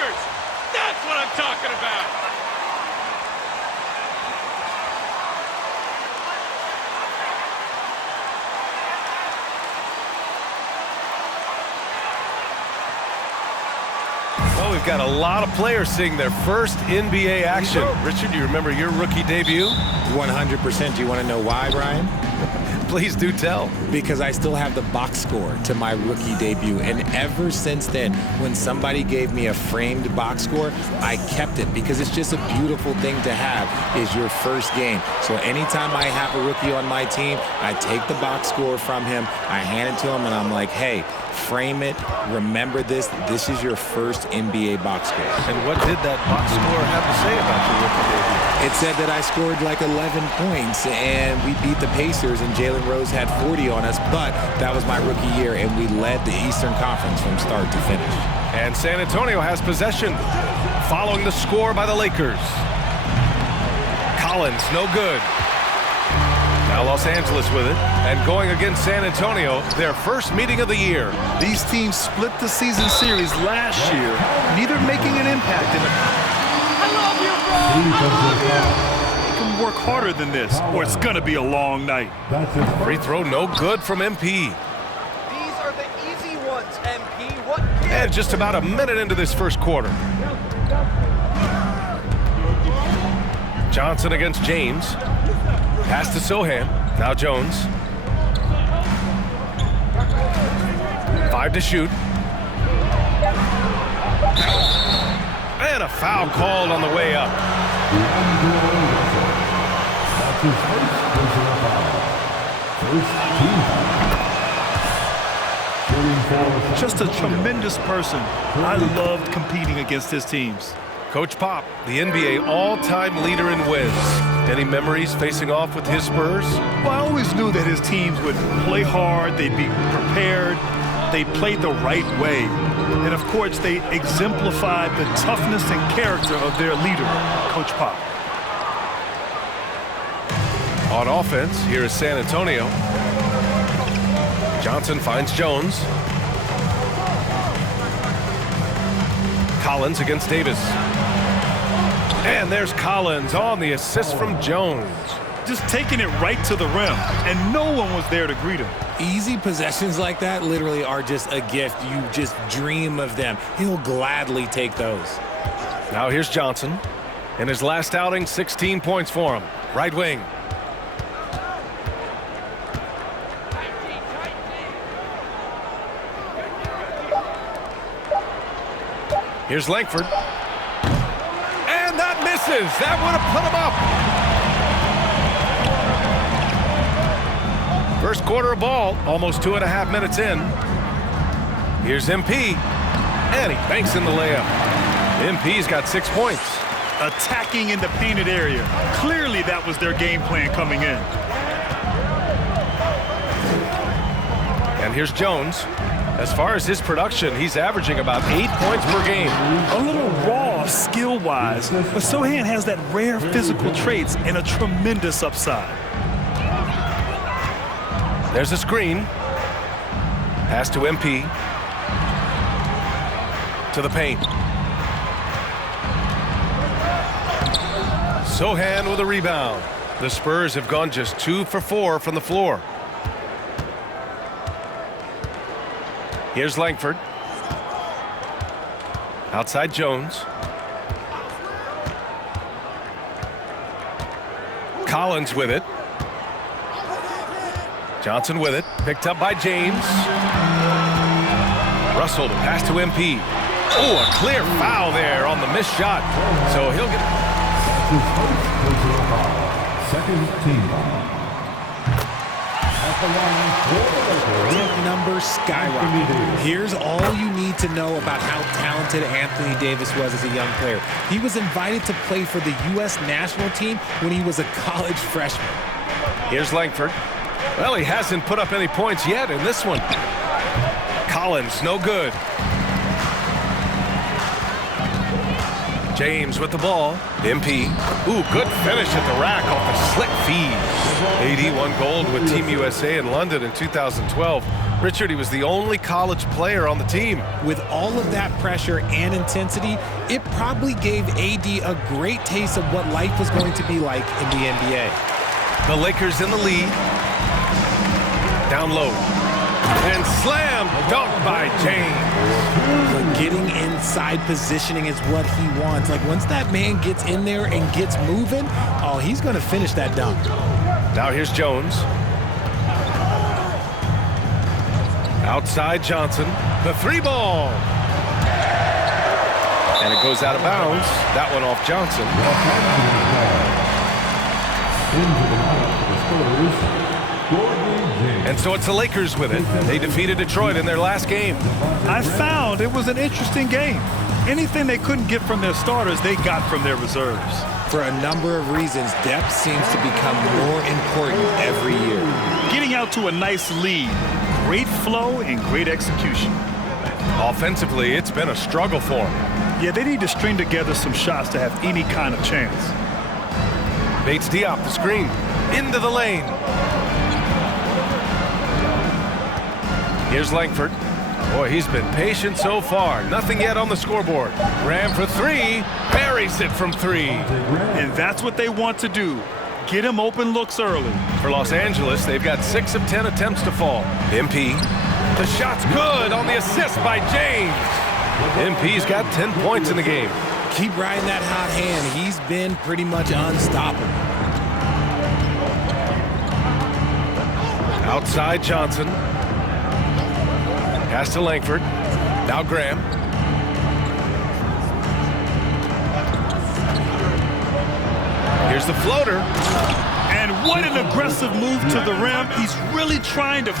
Lakers. That's what I'm talking about. Well, we've got a lot of players seeing their first NBA action. Richard, do you remember your rookie debut? 100%. Do you want to know why, Brian? Please do tell. Because I still have the box score to my rookie debut. And ever since then, when somebody gave me a framed box score, I kept it because it's just a beautiful thing to have is your first game. So anytime I have a rookie on my team, I take the box score from him, I hand it to him, and I'm like, hey, frame it, remember this. This is your first NBA box score. And what did that box score have to say about your rookie debut? It said that I scored like 11 points, and we beat the Pacers, and Jalen Rose had 40 on us, but that was my rookie year, and we led the Eastern Conference from start to finish. And San Antonio has possession, following the score by the Lakers. Collins, no good. Now Los Angeles with it, and going against San Antonio, their first meeting of the year. These teams split the season series last year, neither making an impact in the... I love you, bro! I love you! You can work harder than this, or it's gonna be a long night. Free throw no good from MP. These are the easy ones, MP. What gives? And just about a minute into this first quarter. Johnson against James. Pass to Sohan. Now Jones. 5 to shoot. And a foul called on the way up. Just a tremendous person. I loved competing against his teams. Coach Pop, the NBA all-time leader in wins. Any memories facing off with his Spurs? Well, I always knew that his teams would play hard, they'd be prepared, they played the right way. And of course, they exemplified the toughness and character of their leader, Coach Pop. On offense, here is San Antonio. Johnson finds Jones. Collins against Davis. And there's Collins on the assist from Jones. Just taking it right to the rim, and no one was there to greet him. Easy possessions like that literally are just a gift. You just dream of them. He'll gladly take those. Now here's Johnson. In his last outing, 16 points for him. Right wing. Here's Langford. And that misses. That would have put him up. First quarter of ball, almost 2.5 minutes in. Here's MP. And he banks in the layup. MP's got 6 points. Attacking in the painted area. Clearly that was their game plan coming in. And here's Jones. As far as his production, he's averaging about 8 points per game. A little raw skill-wise, but Sohan has that rare physical traits and a tremendous upside. There's a screen. Pass to MP. To the paint. Sohan with a rebound. The Spurs have gone just 2 for 4 from the floor. Here's Langford. Outside Jones. Collins with it. Johnson with it. Picked up by James. Russell to pass to MP. Oh, a clear foul there on the missed shot. So he'll get... Second team. Numbers skyrocket. Here's all you need to know about how talented Anthony Davis was as a young player. He was invited to play for the U.S. national team when he was a college freshman. Here's Langford. Well, he hasn't put up any points yet in this one. Collins, no good. James with the ball. MP. Ooh, good finish at the rack off a slick feed. AD won gold with Team USA in London in 2012. Richard, he was the only college player on the team. With all of that pressure and intensity, it probably gave AD a great taste of what life was going to be like in the NBA. The Lakers in the lead. Down low. And slam dunk by James. But getting inside positioning is what he wants. Like, once that man gets in there and gets moving, oh, he's going to finish that dunk. Now here's Jones. Outside Johnson. The three ball. And it goes out of bounds. That one off Johnson. And so it's the Lakers with it. They defeated Detroit in their last game. I found it was an interesting game. Anything they couldn't get from their starters, they got from their reserves. For a number of reasons, depth seems to become more important every year. Getting out to a nice lead, great flow and great execution. Offensively, it's been a struggle for them. Yeah, they need to string together some shots to have any kind of chance. Bates Diop, the screen. Into the lane. Here's Langford. Boy, he's been patient so far. Nothing yet on the scoreboard. Graham for three. Buries it from three. And that's what they want to do. Get him open looks early. For Los Angeles, they've got 6 of 10 attempts to fall. MP. The shot's good on the assist by James. MP's got 10 points in the game. Keep riding that hot hand. He's been pretty much unstoppable. Outside Johnson. Pass to Langford. Now Graham. Here's the floater. And what an aggressive move to the rim. He's really trying to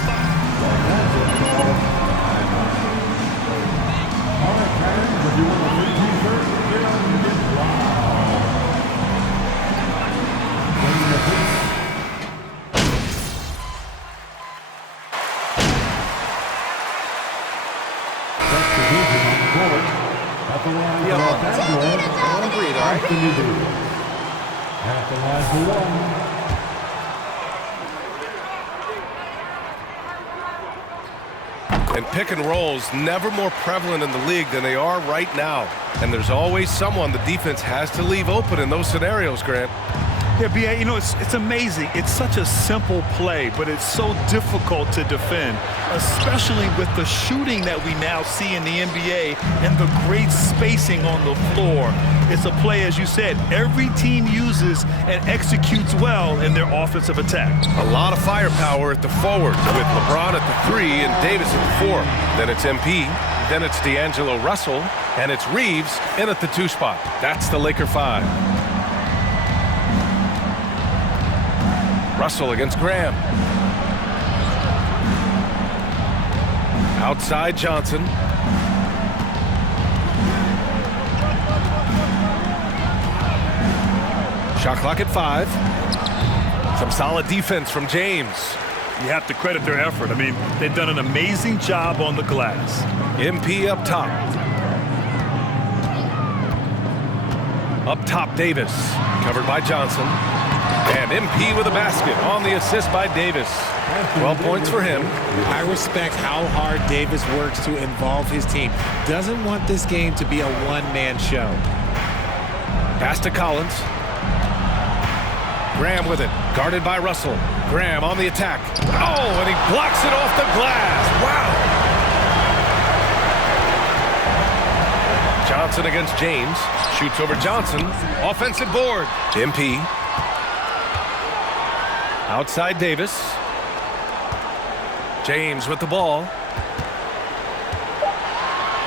At the line for one. And pick and rolls never more prevalent in the league than they are right now. And there's always someone the defense has to leave open in those scenarios, Grant. Yeah, B.A., you know, it's amazing. It's such a simple play, but it's so difficult to defend, especially with the shooting that we now see in the NBA and the great spacing on the floor. It's a play, as you said, every team uses and executes well in their offensive attack. A lot of firepower at the forward with LeBron at the 3 and Davis at the 4. Then it's MP, then it's D'Angelo Russell, and it's Reeves in at the 2 spot. That's the Laker 5. Russell against Graham. Outside Johnson. Shot clock at 5. Some solid defense from James. You have to credit their effort. I mean, they've done an amazing job on the glass. MP up top. Up top, Davis. Covered by Johnson. And MP with a basket on the assist by Davis. 12 points for him. I respect how hard Davis works to involve his team. Doesn't want this game to be a one-man show. Pass to Collins. Graham with it. Guarded by Russell. Graham on the attack. Oh, and he blocks it off the glass. Wow. Johnson against James. Shoots over Johnson. Offensive board. MP. Outside Davis. James with the ball.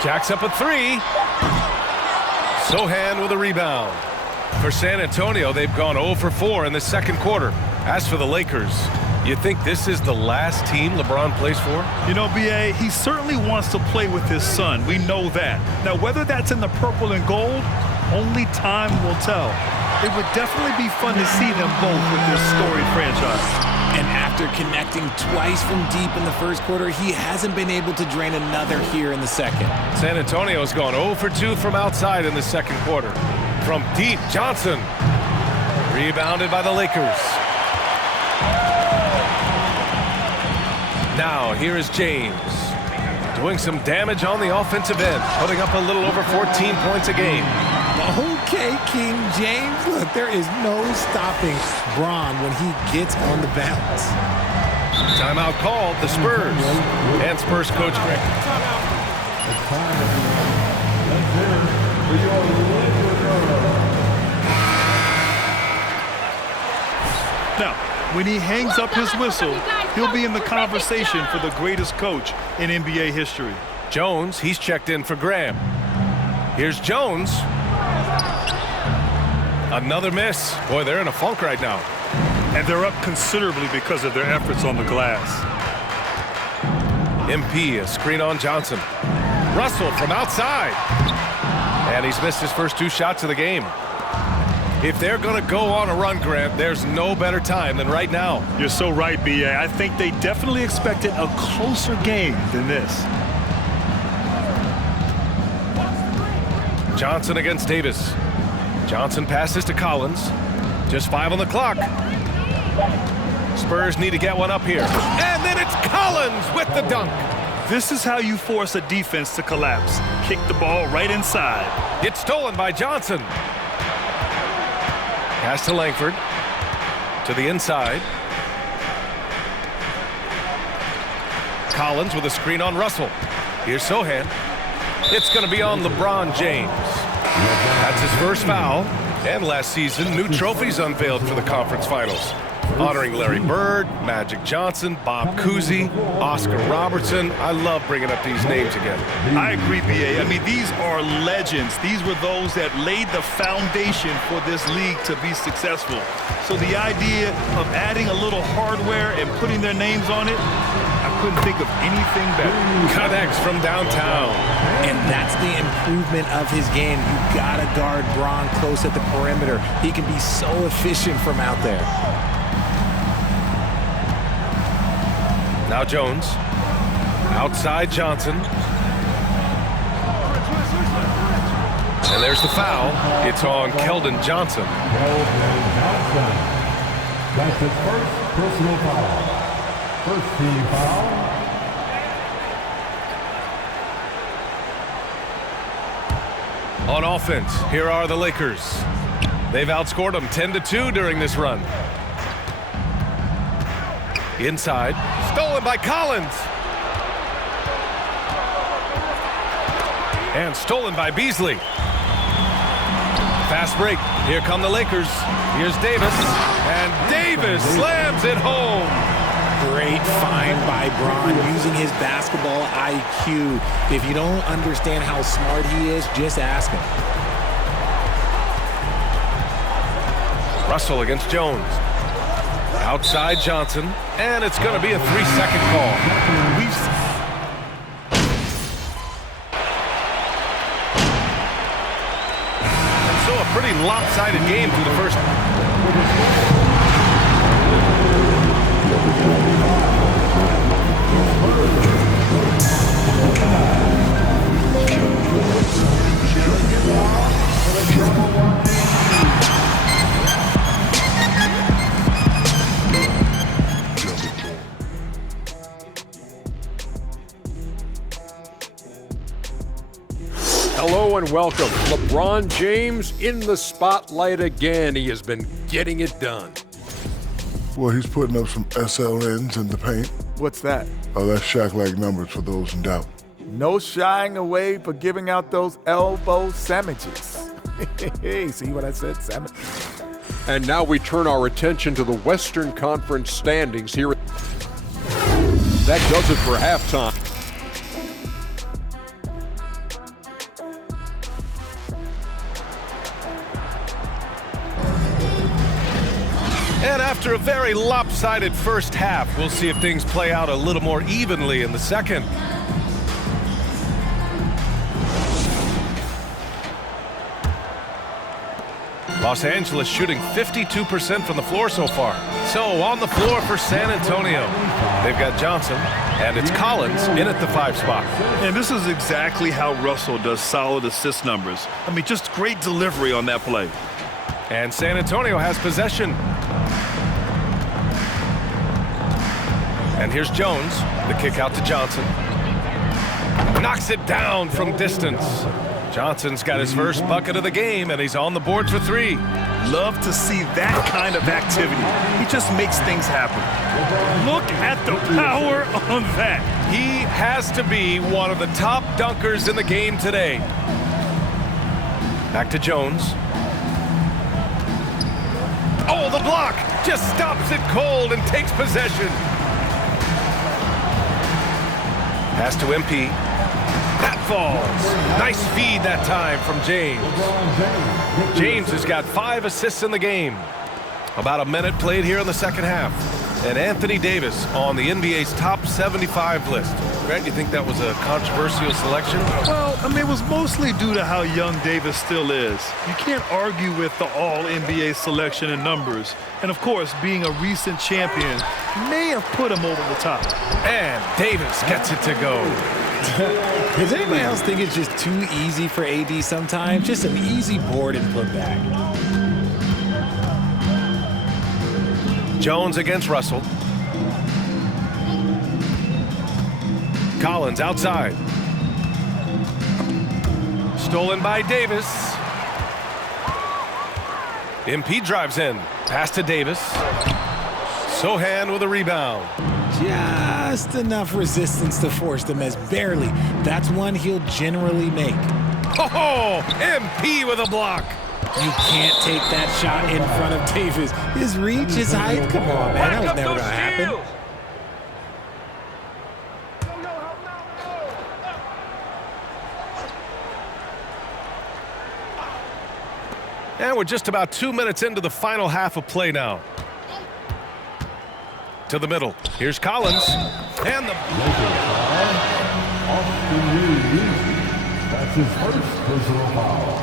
Jacks up a 3. Sohan with a rebound. For San Antonio, they've gone 0 for 4 in the second quarter. As for the Lakers, you think this is the last team LeBron plays for? You know, B.A., he certainly wants to play with his son. We know that. Now, whether that's in the purple and gold, only time will tell. It would definitely be fun to see them both with this storied franchise. And after connecting twice from deep in the first quarter, he hasn't been able to drain another here in the second. San Antonio's gone 0 for 2 from outside in the second quarter. From deep, Johnson. Rebounded by the Lakers. Now, here is James. Doing some damage on the offensive end, putting up a little over 14 points a game. Okay, King James. Look, there is no stopping Braun when he gets on the bounce. Timeout called, the Spurs. And Spurs coach Greg. Now, when he hangs up his whistle, he'll be in the conversation for the greatest coach in NBA history. Jones, he's checked in for Graham. Here's Jones. Another miss. Boy, they're in a funk right now. And they're up considerably because of their efforts on the glass. MP, a screen on Johnson. Russell from outside. And he's missed his first 2 shots of the game. If they're going to go on a run, Grant, there's no better time than right now. You're so right, B.A. I think they definitely expected a closer game than this. Johnson against Davis. Johnson passes to Collins. Just 5 on the clock. Spurs need to get one up here. And then it's Collins with the dunk. This is how you force a defense to collapse. Kick the ball right inside. It's stolen by Johnson. Pass to Langford. To the inside. Collins with a screen on Russell. Here's Sohan. It's going to be on LeBron James. That's his first foul. And last season, new trophies unveiled for the conference finals. Honoring Larry Bird, Magic Johnson, Bob Cousy, Oscar Robertson. I love bringing up these names again. I agree, B.A. I mean, these are legends. These were those that laid the foundation for this league to be successful. So the idea of adding a little hardware and putting their names on it, I couldn't think of anything better. Connects from downtown. And that's the improvement of his game. You gotta guard Braun close at the perimeter. He can be so efficient from out there. Now Jones. Outside Johnson. And there's the foul. It's on Keldon Johnson. That's his first personal foul. First team foul. On offense, here are the Lakers. They've outscored them 10-2 during this run. Inside, stolen by Collins. And stolen by Beasley. Fast break. Here come the Lakers. Here's Davis. And Davis slams it home. Great find by Braun using his basketball IQ. If you don't understand how smart he is, just ask him. Russell against Jones. Outside Johnson. And it's going to be a 3-second call. And so a pretty lopsided game through the first. Hello and welcome. LeBron James in the spotlight again. He has been getting it done. Well, he's putting up some SLNs in the paint. What's that? Oh, that's Shaq-like numbers for those in doubt. No shying away for giving out those elbow sandwiches. Hey, see what I said? Sandwich. And now we turn our attention to the Western Conference standings here. That does it for halftime. And after a very lopsided first half, we'll see if things play out a little more evenly in the second. Los Angeles shooting 52% from the floor so far. So on the floor for San Antonio. They've got Johnson, and it's Collins in at the 5 spot. And this is exactly how Russell does solid assist numbers. I mean, just great delivery on that play. And San Antonio has possession. And here's Jones. The kick out to Johnson. Knocks it down from distance. Johnson's got his first bucket of the game, and he's on the board for 3. Love to see that kind of activity. He just makes things happen. Look at the power on that. He has to be one of the top dunkers in the game today. Back to Jones. Oh, the block just stops it cold and takes possession. Pass to MP. That falls. Nice feed that time from James. James has got 5 assists in the game. About a minute played here in the second half. And Anthony Davis on the NBA's top 75 list. Grant, you think that was a controversial selection? Well, I mean, it was mostly due to how young Davis still is. You can't argue with the all-NBA selection and numbers. And, of course, being a recent champion may have put him over the top. And Davis gets it to go. Does anybody else think it's just too easy for AD sometimes? Just an easy board and put back. Jones against Russell. Collins outside. Stolen by Davis. MP drives in. Pass to Davis. Sohan with a rebound. Just enough resistance to force the miss. Barely. That's one he'll generally make. Oh, MP with a block. You can't take that shot in front of Davis. His reach, his height. Come on, man. That was never going to happen. And we're just about 2 minutes into the final half of play now. To the middle. Here's Collins. And the... Austin Reeves. That's his first personal foul.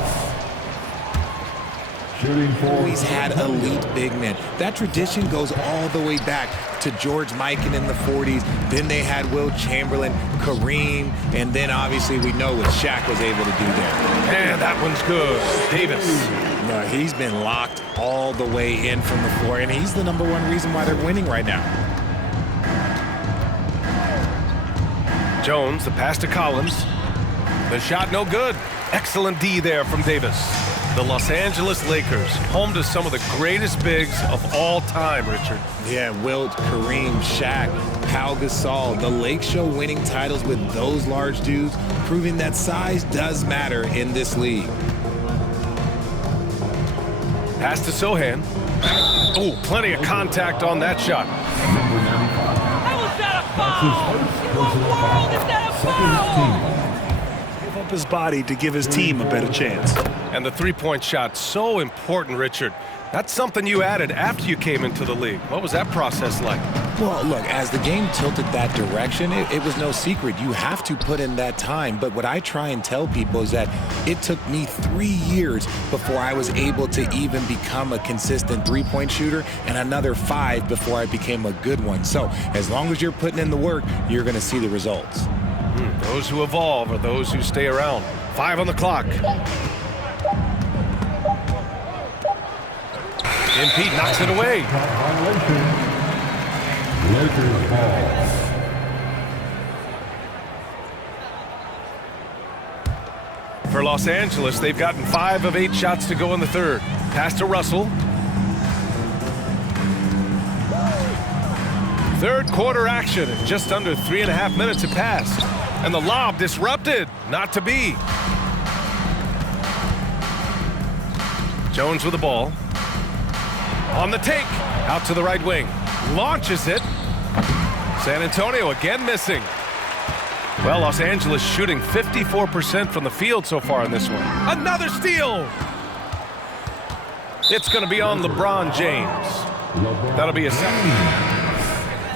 Shooting for... Always had elite big men. That tradition goes all the way back to George Mikan in the 40s. Then they had Will Chamberlain, Kareem, and then obviously we know what Shaq was able to do there. And that one's good. Davis. No, he's been locked all the way in from the floor, and he's the #1 reason why they're winning right now. Jones, the pass to Collins. The shot no good. Excellent D there from Davis. The Los Angeles Lakers, home to some of the greatest bigs of all time, Richard. Yeah, Wilt, Kareem, Shaq, Pau Gasol. The Lake Show winning titles with those large dudes, proving that size does matter in this league. Pass to Sohan. Oh, plenty of contact on that shot. How is that a foul? In what world is that a foul? Give up his body to give his team a better chance. And the three-point shot, so important, Richard. That's something you added after you came into the league. What was that process like? Well, look, as the game tilted that direction, it was no secret. You have to put in that time. But what I try and tell people is that it took me 3 years before I was able to even become a consistent three-point shooter, and another 5 before I became a good one. So as long as you're putting in the work, you're going to see the results. Those who evolve are those who stay around. 5 on the clock. MP knocks it away. Lakers ball. For Los Angeles, they've gotten 5 of 8 shots to go in the third. Pass to Russell. Third quarter action. Just under 3.5 minutes have passed. And the lob disrupted. Not to be. Jones with the ball. On the take. Out to the right wing. Launches it. San Antonio again missing. Well, Los Angeles shooting 54% from the field so far in this one. Another steal. It's going to be on LeBron James. That'll be a second.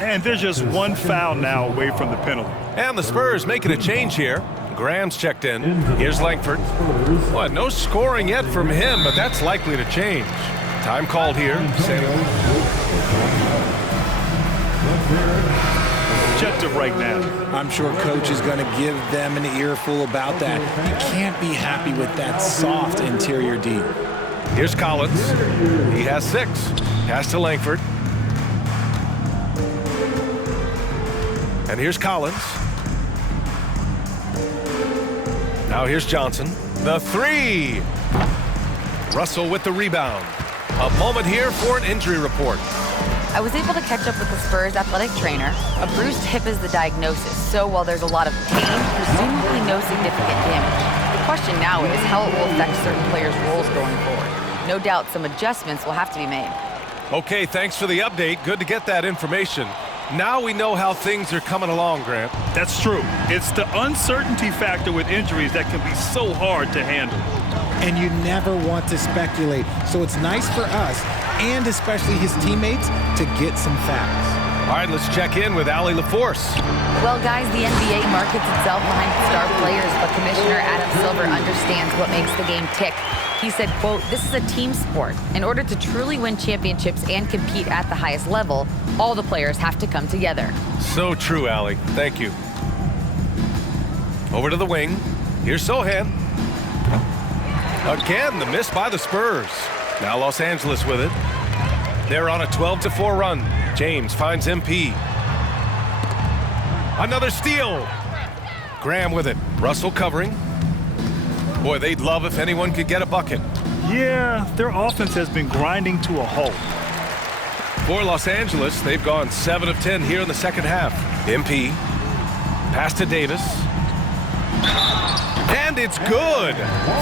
And there's just one foul now away from the penalty. And the Spurs making a change here. Graham's checked in. Here's Langford. Well, no scoring yet from him, but that's likely to change. Time called here. Objective right now. I'm sure coach is going to give them an earful about that. You can't be happy with that soft interior D. Here's Collins. He has 6. Pass to Langford. And here's Collins. Now here's Johnson. The three. Russell with the rebound. A moment here for an injury report. I was able to catch up with the Spurs athletic trainer. A bruised hip is the diagnosis, so while there's a lot of pain, presumably no significant damage. The question now is how it will affect certain players' roles going forward. No doubt some adjustments will have to be made. Okay, thanks for the update. Good to get that information. Now we know how things are coming along, Grant. That's true. It's the uncertainty factor with injuries that can be so hard to handle. And you never want to speculate. So it's nice for us, and especially his teammates, to get some facts. All right, let's check in with Allie LaForce. Well, guys, the NBA markets itself behind star players, but Commissioner Adam Silver understands what makes the game tick. He said, quote, "This is a team sport. In order to truly win championships and compete at the highest level, all the players have to come together." So true, Allie. Thank you. Over to the wing. Here's Sohan. Again, the miss by the Spurs. Now Los Angeles with it. They're on a 12-4 run. James finds MP. Another steal. Graham with it. Russell covering. Boy, they'd love if anyone could get a bucket. Yeah, their offense has been grinding to a halt. For Los Angeles, they've gone 7 of 10 here in the second half. MP. Pass to Davis. And it's good.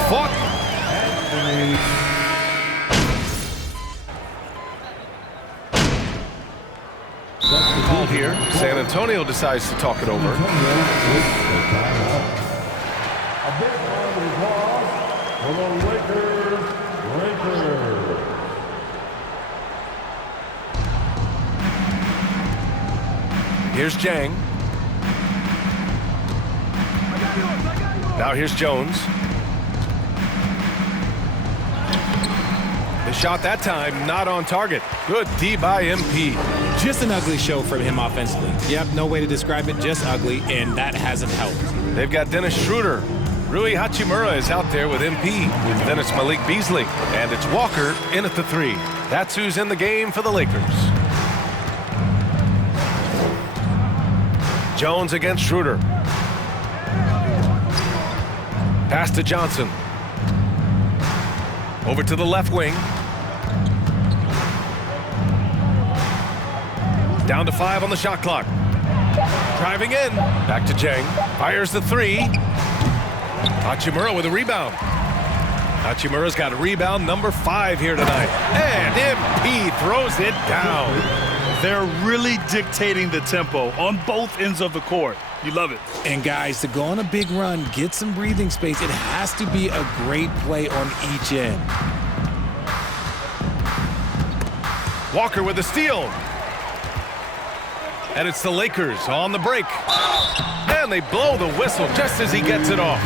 Fought. Call here. San Antonio decides to talk it over. A big round of applause for the Lakers. Here's Jang. Now here's Jones. The shot that time not on target. Good D by MP. Just an ugly show from him offensively. Yep, no way to describe it, just ugly, and that hasn't helped. They've got Dennis Schroeder. Rui Hachimura is out there with MP. Then it's Malik Beasley. And it's Walker in at the three. That's who's in the game for the Lakers. Jones against Schroeder. Pass to Johnson. Over to the left wing. Down to 5 on the shot clock. Driving in. Back to Jang. Fires the three. Hachimura with a rebound. Hachimura's got a rebound number 5 here tonight. And MP throws it down. They're really dictating the tempo on both ends of the court. You love it. And guys, to go on a big run, get some breathing space, it has to be a great play on each end. Walker with the steal. And it's the Lakers on the break. And they blow the whistle just as he gets it off.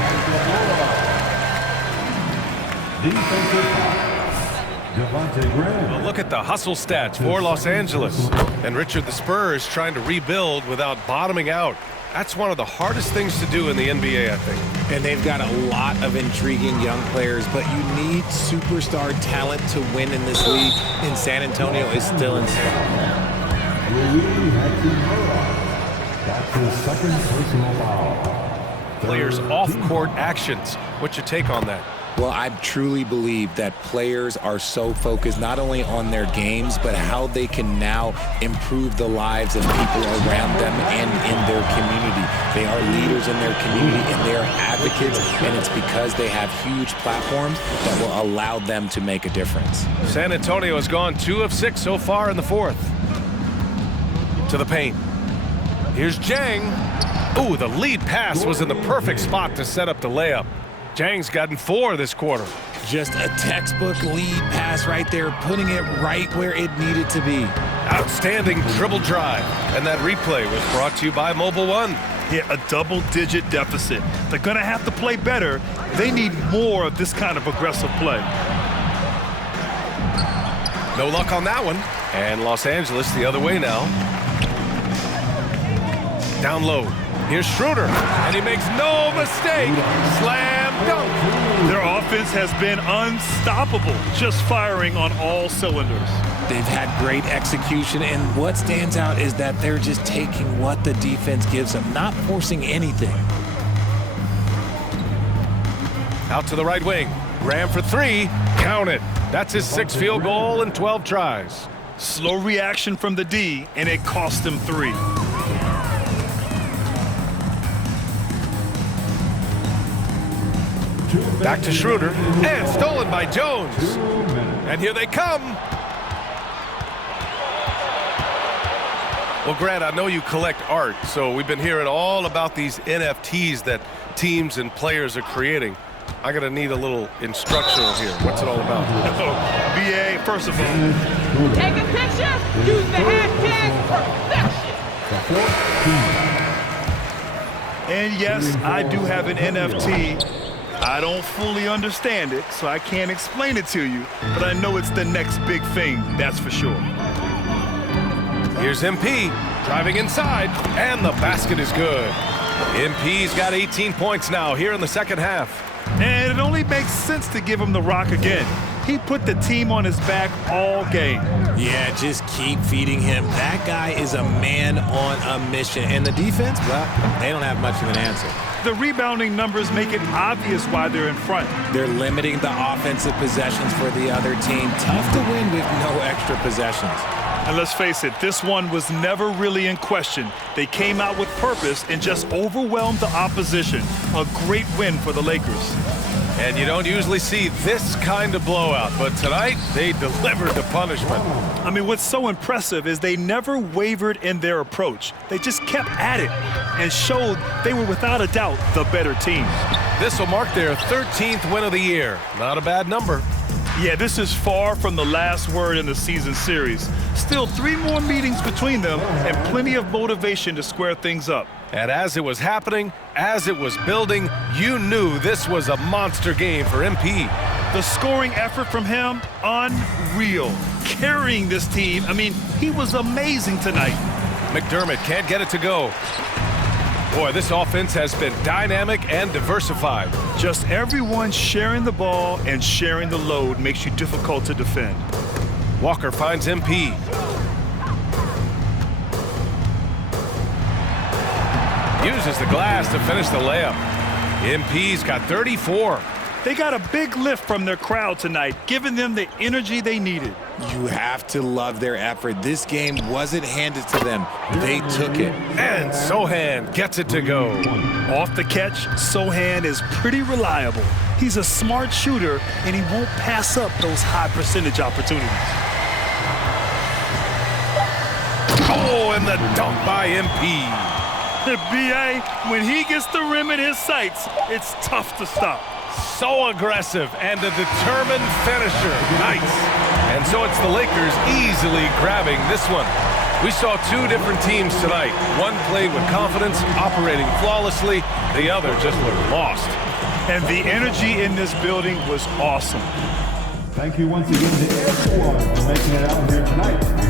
Well, look at the hustle stats for Los Angeles. And Richard, the Spurs trying to rebuild without bottoming out. That's one of the hardest things to do in the NBA, I think. And they've got a lot of intriguing young players, but you need superstar talent to win in this league, and San Antonio is still in stone. That's his second personal foul. Players off-court actions. What's your take on that? Well, I truly believe that players are so focused not only on their games, but how they can now improve the lives of people around them and in their community. They are leaders in their community, and they are advocates, and it's because they have huge platforms that will allow them to make a difference. San Antonio has gone 2 of 6 so far in the fourth. To the paint. Here's Jang. Ooh, the lead pass was in the perfect spot to set up the layup. Jang's gotten 4 this quarter. Just a textbook lead pass right there, putting it right where it needed to be. Outstanding dribble drive. And that replay was brought to you by Mobile One. Yeah, a double-digit deficit. They're going to have to play better. They need more of this kind of aggressive play. No luck on that one. And Los Angeles the other way now. Down low. Here's Schroeder, and he makes no mistake. Slam dunk. Their offense has been unstoppable, just firing on all cylinders. They've had great execution, and what stands out is that they're just taking what the defense gives them, not forcing anything. Out to the right wing. Graham for three. Count it. That's his 6th field goal in 12 tries. Slow reaction from the D, and it cost them 3. Back to Schroeder, and stolen by Jones. And here they come. Well, Grant, I know you collect art, so we've been hearing all about these NFTs that teams and players are creating. I'm going to need a little instructional here. What's it all about? BA, first of all, Take a picture, use the hashtag perfection. and yes, I do have an NFT. I don't fully understand it, so I can't explain it to you, but I know it's the next big thing, that's for sure. Here's MP driving inside, and the basket is good. MP's got 18 points now here in the second half. And it only makes sense to give him the rock again. He put the team on his back all game. Yeah, just keep feeding him. That guy is a man on a mission. And the defense, well, they don't have much of an answer. The rebounding numbers make it obvious why they're in front. They're limiting the offensive possessions for the other team. Tough to win with no extra possessions. And let's face it, this one was never really in question. They came out with purpose and just overwhelmed the opposition. A great win for the Lakers. And you don't usually see this kind of blowout, but tonight they delivered the punishment. I mean, what's so impressive is they never wavered in their approach. They just kept at it and showed they were without a doubt the better team. This will mark their 13th win of the year. Not a bad number. Yeah, this is far from the last word in the season series. Still 3 more meetings between them and plenty of motivation to square things up. And as it was happening, as it was building, you knew this was a monster game for MP. The scoring effort from him, unreal. Carrying this team, I mean, he was amazing tonight. McDermott can't get it to go. Boy, this offense has been dynamic and diversified. Just everyone sharing the ball and sharing the load makes you difficult to defend. Walker finds MP. Uses the glass to finish the layup. MP's got 34. They got a big lift from their crowd tonight, giving them the energy they needed. You have to love their effort. This game wasn't handed to them. They took it. And Sohan gets it to go. Off the catch, Sohan is pretty reliable. He's a smart shooter, and he won't pass up those high percentage opportunities. Oh, and the dunk by MP. B.A., when he gets the rim in his sights, it's tough to stop. So aggressive and a determined finisher. Nice. And so it's the Lakers easily grabbing this one. We saw 2 different teams tonight. One played with confidence, operating flawlessly. The other just looked lost. And the energy in this building was awesome. Thank you once again to everyone for making it out here tonight.